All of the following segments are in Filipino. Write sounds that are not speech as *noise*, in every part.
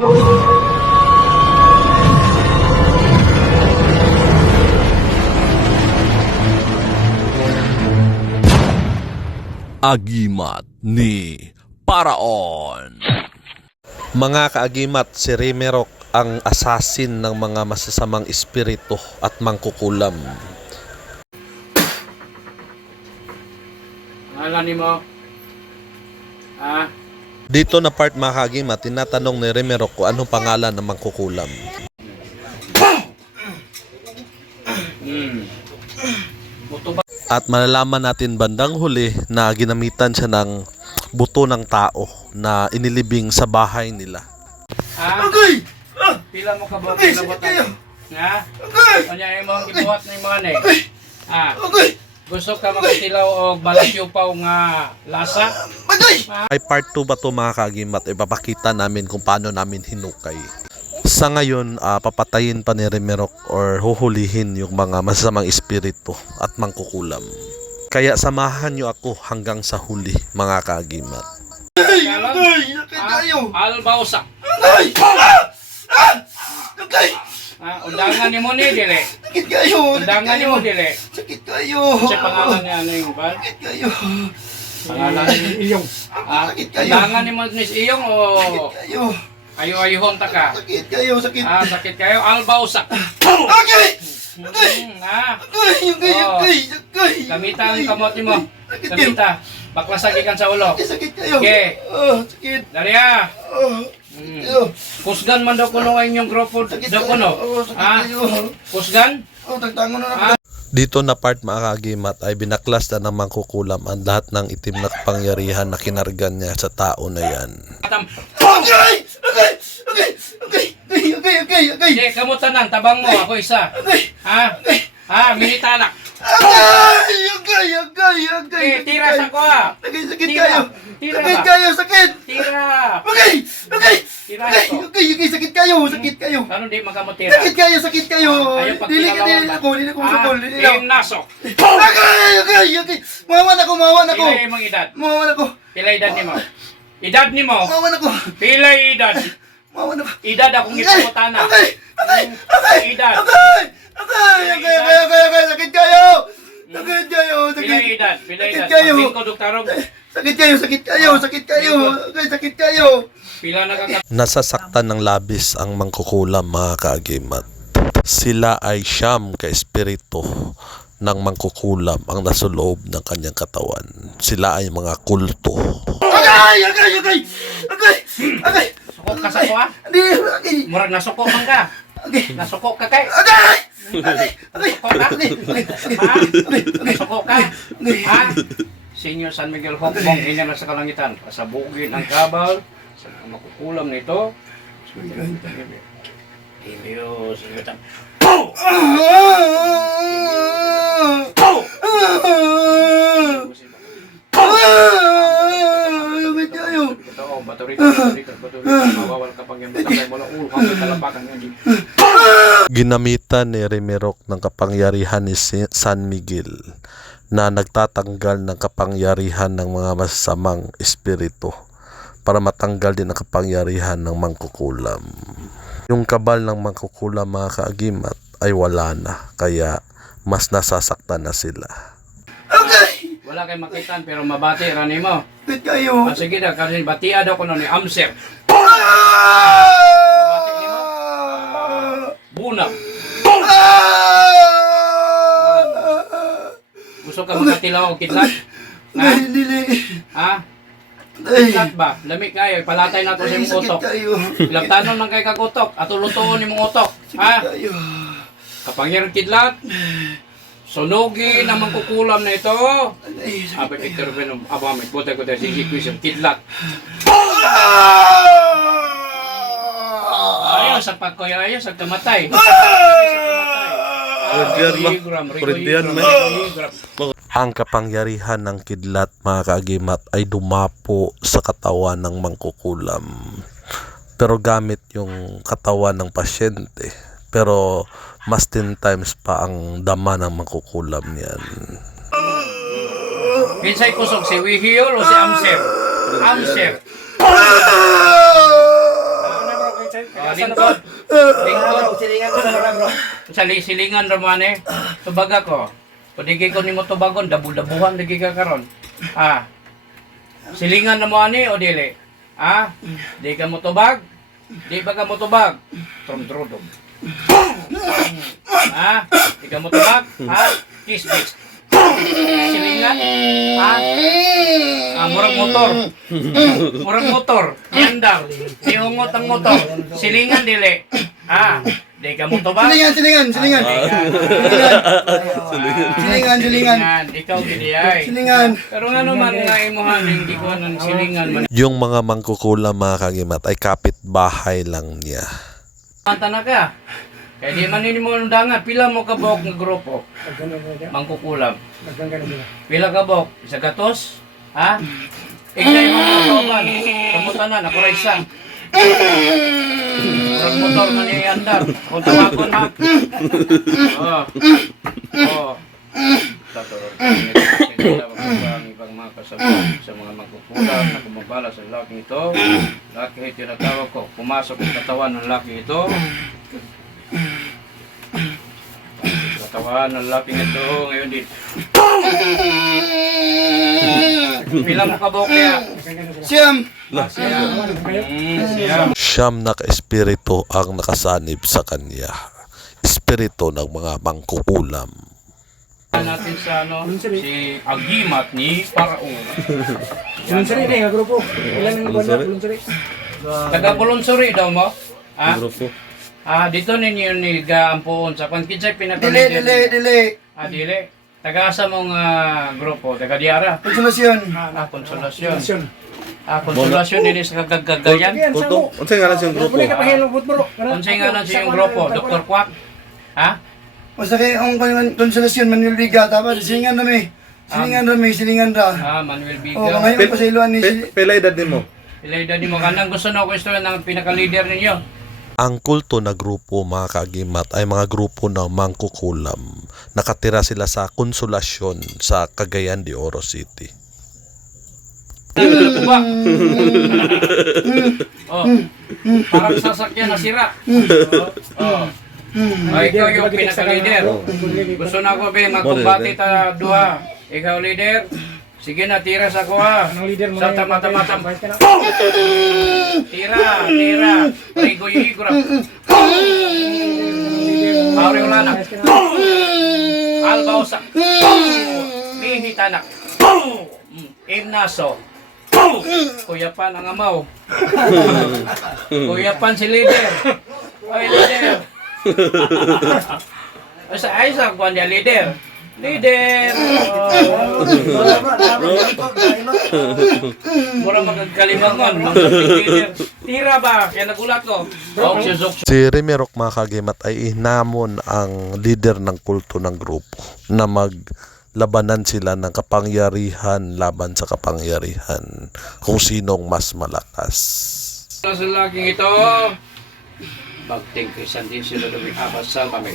Agimat ni Paraon. Mga kaagimat, si Rimerok ang assassin ng mga masasamang espiritu at mangkukulam. Ngalan ni mo? Ah, Dito na part mga kaagimat, tinatanong ni Rimerok kung anong pangalan ng mangkukulam. At malalaman natin bandang huli na ginamitan siya ng buto ng tao na inilibing sa bahay nila. Ah, Agay! pila mo ka ba? Pila mo! Ha? Agay! Kanya yung mga gibuhat ng mga ne. Ah, Agay! Gusto ka makatilaw o balasyopaw nga lasa? Ay part 2 ba to mga kaagimat? Ipapakita namin kung paano namin hinukay. Sa ngayon, ah, papatayin pa ni Rimerok or huhulihin yung mga masasamang espiritu at mangkukulam. Kaya samahan nyo ako hanggang sa huli mga kaagimat. Agay! Kalan? Agay! Sakit Ah, albausa. Agay! Ah! Ah! Agay! Ah, undangan ni mo ni dili. Sakit kayo! Sakit Undangan ni kayo! mo dili. Sakit kayo! Sa pangalan niya ano yung ba? Sakit kayo! Pangalan Iyong. Ah, Sakit kayo! undangan ni mo ni Iyong o Sakit kayo! ayo-ayuhon ta ka? Sakit kayo! Sakit! Ah, sakit kayo, albausa. Agay! Agay! Hmm, ah. Agay! Agay! Oh. Agay! Agay! Gamitan Agay! kamot mo. Sakit kayo! Gamita. Baklasagi kan sa ulo. Sakit, Sakit kayo! Okay. Oh, sakit! Dali ah. Oh, Kayo! Kusgan man daw kuno ang inyong grupo daw kuno. Ah, kusgan? Oh, tagtangon na Ah. naman! Dito na part mga kaagimat ay binaklas na ng mangkukulam ang lahat ng itim na kapangyarihan na kinargan niya sa tao na yan. Atam. Agay! Agay! Agay! Agay! Agay! Agay! Agay! Agay! Di, kamo tanan, tabang mo, ako isa. Agay! Ha? Ha, minitanak. Agay! Agay! Agay! Agay! Eh, tira sa ko ah. Agay! Sakit Tira. kayo! Tira Sakit ba? kayo! Sakit! Tira. Agay! Agay! Tira Agay! Agay! Sakit kayo! Sakit kayo! Ano di makamutira? Sakit kayo! Sakit kayo! Pag Dili ka dili ako! Dili ko Ah, masukol! Dili ako! Gimnasok. Agay! Agay! Agay! Mawan ako! Mawan ako! Pila imong edad? Mawan ako! Pila edad nimo? Edad nimo? Mawan ako! Pila edad? Mawan ako! Edad akong ipangutana. Agay! Agay! Agay! Edad. Agay! Agay! Agay! Agay! Agay! Agay! Sakit kayo! Sakit kayo! Sakit! edad? Pila Sakit edad? kayo! Ko, doktorog. Sakit kayo! Sakit kayo! Sakit kayo! Agay! Sakit kayo! Pila nakaka... Nasasaktan ng labis ang mangkukulam mga kaagimat. Sila ay siyam ka espiritu ng mangkukulam ang nasa loob ng kanyang katawan. Sila ay mga kulto. Agay! Agay! Agay! Agay! Agay! Sukok ka sa ko ha? Hindi! Agay! Murag nasuko man ka. Agay! Nasukok ka kay. Agay! Agay! Agay! Sukok ka? Ha? Senior San Miguel Hokbong, inyala sa kalangitan. Pasabugin ang kabal. Sa makukulam nito. Helios. Sakit kayo! Ito, oh, baturito, baturito, baturito. Mawawal ka pag yung batangay mo lang. Talapakan. Ginamitan ni Rimerok ng kapangyarihan ni San Miguel na nagtatanggal ng kapangyarihan ng mga masasamang espiritu para matanggal din ang kapangyarihan ng mangkukulam. Yung kabal ng mangkukulam mga kaagimat ay wala na kaya mas nasasaktan na sila. Agay! Wala kay makitan pero mabati rani mo. Sakit kayo! Ah, sige na, kasi batia daw ko nun ni Amser. Buna. Gusto ka makatilaw o kidlat? Ha? Ha? Kidlat ba? Lami kayo, palatay na to sa imong utok. kayo. Ilaptanon man kay kagutok, at ulutuon ni mong utok. Ha? Yung kidlat, sunugin ang mangkukulam na ito. Abay, Victor Venom, abamit, buta ko tayo, sige, question, kidlat. Ayaw sa pagkoy, ayaw sa ma. rigogram. Ang kapangyarihan ng kidlat mga kaagimat ay dumapo sa katawan ng mangkukulam. Pero gamit yung katawan ng pasyente. Pero mas 10 times pa ang dama ng mangkukulam niyan. Kinsay kusog, si Wihiol o si bro, kinsay Oh, lingkod. Lingkod. Sa silingan raman eh. Tubaga ko. Kudigay ko ni mo tubagon, dabu-dabuhan lagi ka karon. Ah. Silingan na mo ani o dili? Ah? Di ka mo tubag? Di ba ka mo tubag? Trum-trudom. Ah? Di ka mo tubag? Ha? Kiss, kiss. Silingan? Ha? Ah, murag motor. Murag motor. Yandar. Iungot ang motor. Silingan dili. Ah, di ka mo tubag? Silingan, silingan, silingan. Silingan, silingan. Ikaw gidi ay. Silingan. Pero nga naman nga imuhan hindi ko ng silingan man. Yung mga mangkukulam mga kagimat ay kapitbahay lang niya. Manta na ka. Kaya di man mo undangan, pila mo ka bok nga grupo. Mangkukulam. Pila ka bok? Isa gatos? Ha? Ignay mo mga toman. Kamutanan, ako rin isa. Murag motor na niya andar. Kung tawagon ha. Oo. Oo. Tatawag kami. Sila ang ibang mga kasabot sa mga magkukulam na kumabala sa laki ito. Laki ito na tawag ko. Pumasok ang katawan ng laki ito. Katawan ng laki ito ngayon din. *clears throat* Pila mo ka kaya? Siyam. Siya. Mm, siya. Siyam na espiritu ang nakasanib sa kanya. Espiritu ng mga mangkukulam. Natin sa ano, si Agimat ni Parao. Bulunsari na yung grupo. Ilan ang buwan na? Taga Pulunsuri daw mo? Ha? Ah, dito ninyo ni Gaampoon sa pangkinsay Dili, pinakalider. dili, dili. Ah, dili. Taga sa mong ah, grupo, taga Diara. Konsolasyon. Ah, konsolasyon. Syon. Ah, konsolasyon din sa kagagayan. Yan, sa mo. Unsay ngalan siyang grupo? Grupo ka pahilong bro. Unsay nga lang sa iyong grupo, Dr. Kwak? Ha? Basta kay ang kon- konsolasyon, Manuel Riga, tama, silingan rami. Silingan rami, silingan ra. Ah, Manuel O, Biga. ngayon pa sa iluan ni Pe- Pila edad nimo? Ilay daddy mo kanang gusto na ko istorya ng pinaka-leader ninyo. Ang kulto na grupo mga kagimat ay mga grupo ng mangkukulam. Nakatira sila sa konsolasyon sa Cagayan de Oro City. Ano ba? oh. Parang sasakyan na sira. Oh. Oh, ikaw yung pinaka-leader. Gusto na ko ba magkumbati ta duha. Ikaw leader. Sige na, tira sa leader mo Sa tama-tama-tam. Tira, tira. Wala na. Bahit ka na. Alba usa. Bihi tanak. Imnaso. Kuya pan ang amaw. *laughs* Kuya pan si leader. Oy leader. Asa *laughs* ay sa kwan dia leader. Leader. Oh. *laughs* Mura magkalimangon. Leader. Tira ba? Kaya nagulat ko. Si Zok. Si Remerok mga kagimat ay inamon ang leader ng kulto ng grupo na maglabanan sila ng kapangyarihan laban sa kapangyarihan kung sinong mas malakas. Sa laking ito, bagting krisan din sila doon abas sa kami.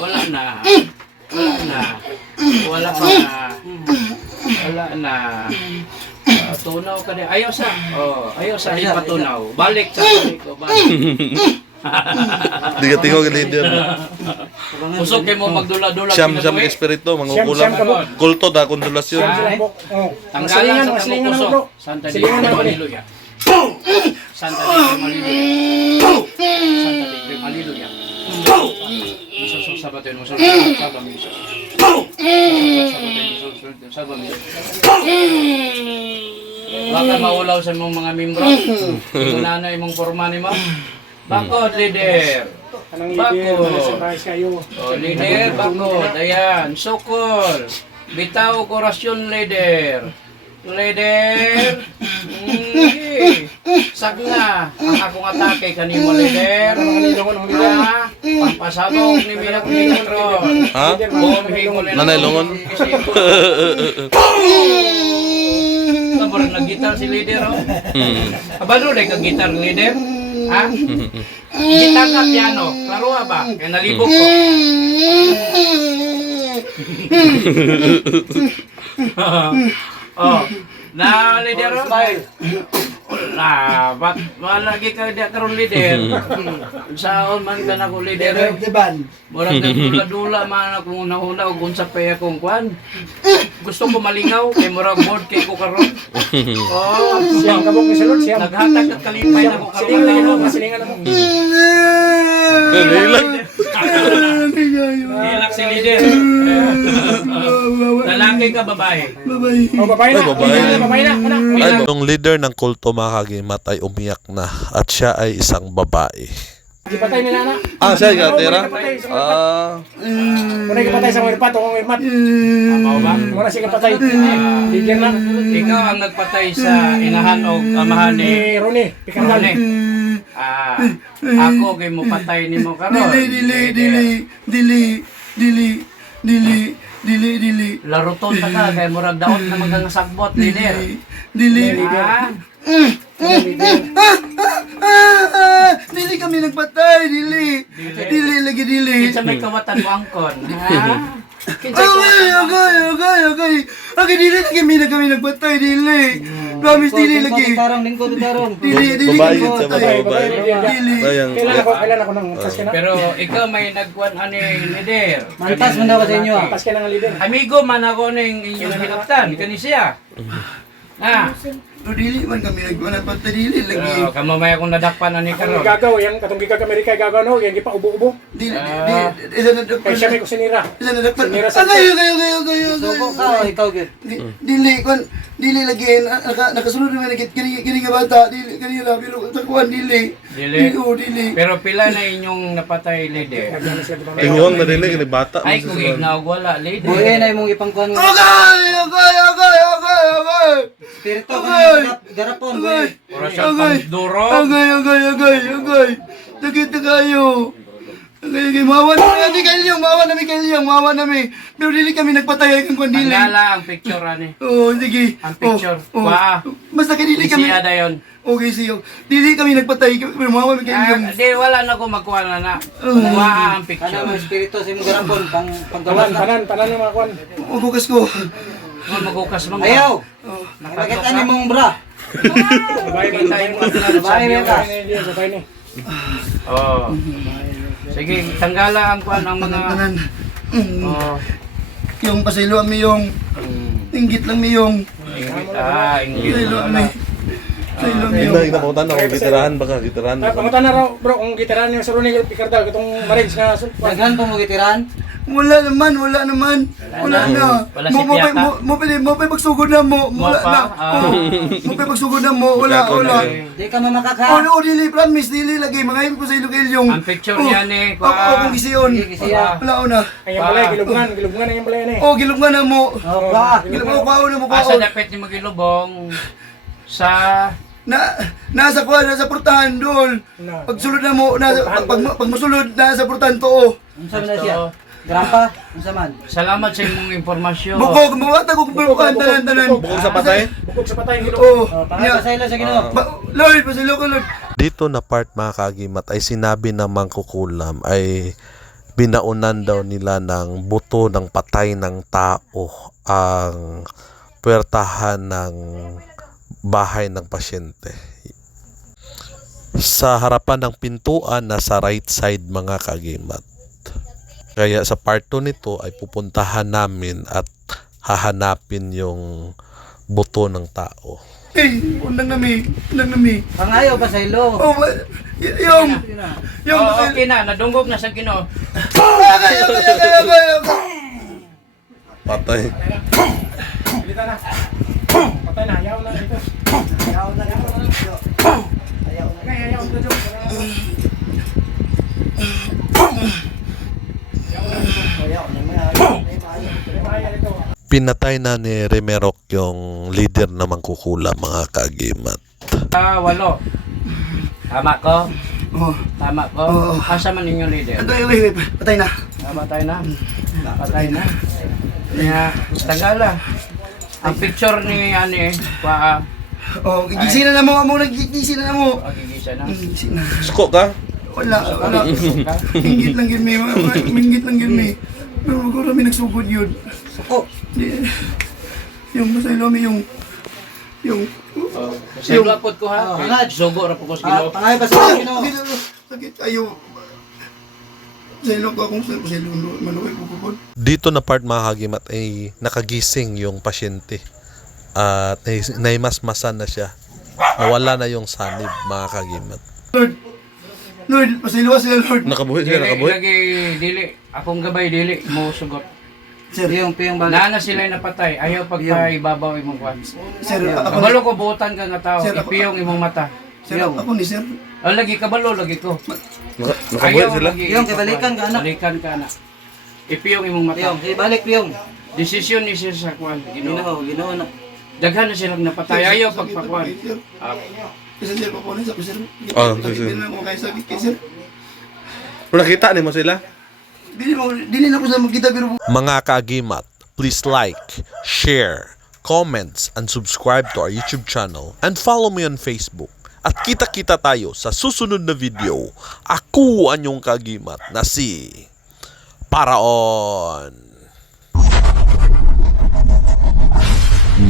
Wala na. Wala na. Wala na. Wala na. Ah, tunaw ka din. Ayaw sa. Oh, ayaw sa ipatunaw. Balik sa balik ko. *laughs* Balik. Di ka tingog leader. *laughs* Usok kayo mo magdula-dula. Siyam siyam siyam ka, bro. Kulto da bro. Oh. Tanggalan sa bro. puso. Santa naman pala. Hallelujah. Santa Dito Hallelujah. Santa batin, mususok sa batin, mususok. Mususok sa batin, mususok. Baka maulaw sa mong mga membro. Imo na na imong forma ni mo. Bakod, leader. Anong leader? Bako. Surprise kayo. O, leader, bakod. Ayan, sukol. Bitaw, korasyon, leader. Leader. Mm, Sagna. Ang akong atake kanimo, leader. Ha? Pampasabog ni Minak Mitron. Ha? Nanay, lungon? Kabar *laughs* nag-gitar si leader, oh. Abado na ka gitar leader? Ha? Gitar na piano. Klaro ba? Kaya nalibog ko. *laughs* *laughs* oh. Na leader, oh. Ah, bak malagi ka di karon leader. *laughs* Saon man ka na ko leader. Pero, Tiban. Murag nagdula-dula *laughs* man ako una-una ug unsa pa akong kwan. Gusto ko malingaw kay murag board kay ko karon. *laughs* Oh, Siyang kabok ni Salud, siyang. naghatag at kalipay na ko karon. Silingan na mo, silingan na mo. Hilak si leader. Lalaki ka babae. Bye-bye. Oh, babae na. Ay, babae. Babae na, anak. Ay, yung leader ng kulto mga kagimat ay umiyak na at siya ay isang babae. Di patay nila na. Ah, siya sa mga Ah, Muna kapatay sa mga irpat, o mga irmat. Mao ba? Muna siya kapatay. Leader na. Ikaw ang nagpatay sa inahan o amahan ni Ni Ronnie, Picardal. Rone. Ah, ako kay mo patay nimo karon. Dili, dili, dili, dili, dili, dili, dili, dili. Laruton ta ka kay murag daot na magang sagbot leader. Dili. Ah, dili kami nagpatay, dili. Dili lagi dili. kinsa may kawatan mo angkon. *laughs* Ha? Okay, okay, okay, okay. Okay, dili lagi kami na kami nagpatay, dili. Promise, dili lagi. Dili, dili babae kami yun siya, nagpatay. babae. Dili. Kailan ako, kailan ako nang tas ka na? Pero ikaw may nagkuan ani leader. Mantas man daw sa inyo ah. Tas ka na nga leader. Amigo man ako ning inyong hinaptan kani siya. Ah, No, dili man kami nagpatay, dili lagi. pero kamo may akong nadakpan ani Ang karon. gagaw, yung katong gigag Amerika gagaw no, yung gipa ubo-ubo. Dili, dili. Isa na Kaya siya may kusinira. Isa na nagpatay. Sinira sa- Okay, okay, okay, okay, Suko okay. ka o ikaw gid. Di- Dili, kon, dili lagi, na- naka, nakasunod naman na kini, kini nga bata, dili, kanila, pero takuan, dili. Dili. oo, dili. Pero pila na inyong napatay leader? Nagyan na dili, kini bata. Ay kung ignaw wala leader. Buhay na imong ipangkuan mo. Okay, okay, okay, okay, okay. Spirito ko Okay. garapon buhay. Puro siya Okay. pangduro. Okay, okay, okay, okay. Nakita kayo. Okay, okay, mawa na kami kayo, mawa na kami kayo, mawa na kami. Pero dili kami nagpatay ang kung dili. Pangala ang picture ani. Oo, sige. Ang picture. Oh, oh. Waa. Basta kay dili kami. Siya dayon. Okay, siyo. Dili kami nagpatay, pero mawa kami Ah, kayo. di wala na ko magkuha na na. Waa ang picture. mo espiritu sa imong garapon pang na. tanan, tanan yung mga kuan. Ubukas ko. Mo magukas man. Ayaw. Oh. Nakakita ni mong bra. Mga man ka. Babae ni, babae ni. Oh. Sige, tanggala ang kuan ang mga Tanan. Oh. Yung pasaylo mi yung mm, inggit lang mi yung Ingit ah, ingit. pasaylo mi. Pasaylo mi Hindi, yung. inapuntan ako, gitirahan baka, gitirahan. Ah, pangutan na raw, bro, kung gitaran niyo sa Ronnie Picardal, itong Marines nga kuan. Daghan po mo gitiran. Wala naman, wala naman. Wala na. Wala si Mo mo pa Piata? mo mo pa mo pa pagsugod na mo. Mo Wala pa? na. Ah. Oo. Mo pa pagsugod na mo. Wala, wala. Di ka mamakaka. Oh, no, dili promise, dili lagi mga ibig ko sa ilog yung. Ang picture niya ni, Oh, oh, kung gisiyon. Sige, siya. Wala ko na. Ang yung balay, gilubngan, gilubngan ang yung balay ni. Oh, gilog na mo. Oh, ba. Gilog mo kao na mo Asa kao. dapat ni magilubong sa Na nasa kuha nasa portahan dol. Na. Pag sulod na mo, nasa pag, pag, pag masulod nasa portahan to. oh. Unsa man na siya? Grampa, unsa man? Salamat sa imong impormasyon. Bukog, mawata ko pero kan tanan tanan. Bukog sa patay? Bukog sa patay, gilub. Oh, Oh, pangalan sa sa Ginoo. Lord, pasilo ko Lord. Dito na part mga kagimat ay sinabi ng mangkukulam ay binaunan daw nila ng buto ng patay ng tao ang puwertahan ng bahay ng pasyente. Sa harapan ng pintuan nasa right side mga kagimat. Kaya sa part 2 nito ay pupuntahan namin at hahanapin yung buto ng tao. Eh, unang nami, unang nami. Pangayo ba sa ilo? Oh, ma- y- yung, yung, Oh, okay na, nadungog na sa Ginoo. Ah, kaya, kaya, kaya, kaya. Patay. Pilita na. Patay na, ayaw na dito. Ayaw na, ayaw na. Ayaw na. Ayaw na. Pinatay na ni Remerok yung leader na mangkukula mga kagimat. Ah, walo. Tama ko? Oh, Tama ko? Oo. Asa man inyong leader? ito, wait, wait, patay na. Ah, patay na. Patay na. Kaya, tagala. Ang picture ni ani, pa Oh, gigising na na mo, amo na na mo. na. Gigising na. Suko ka? Wala, wala. Minggit lang yun, may. Minggit lang may. Pero magkuro may nagsugod yun. Suko. Di, yung masaylo mi yung Yung... Oh, sa ilo apod ko ha. Oh, hangad. Sugo ra po ko sa Ah, Ginoo. pangayo ba sa ilo Ginoo? Sakit, sakit. Sa sa sa po. Dito na part mga kagimat ay nakagising yung pasyente at nai- naimasmasan na siya. Nawala na yung sanib mga kagimat. Lord, pasiliwa sila Lord. Nakabuhi Dili, lagi, dili. Akong gabay, dili. Mo sugot. Sir, Piyong, piyong balik. Nana sila napatay. Ayaw pagpaibabaw imong kwan. sir, ako, Kabalo ko buutan ka nga tao. Sir, ako- Ipiyong imong mata. sir, ako ni sir. Ah, lagi kabalo, lagi ko. Nakabuhi Ayaw sila? lagi. Piyong, kay balikan ka, anak. Balikan ka na. Ipiyong imong mata. Piyong, sige balik piyong. Desisyon ni siya sa kwan. Ginoo. Ginoo, Ginoo na. Daghan na silang napatay. Ayaw pagpakwan. Ah, Kasi sir, papunin sa sir. Ah, Sakit sir. din lang ako kay sakit kay sir. Pero nakita ni mo sila? Dili mo, dili na ko sa magkita pero Mga kagimat, please like, share, comments, and subscribe to our YouTube channel and follow me on Facebook. At kita-kita tayo sa susunod na video. Ako ang yung kagimat na si Paraon.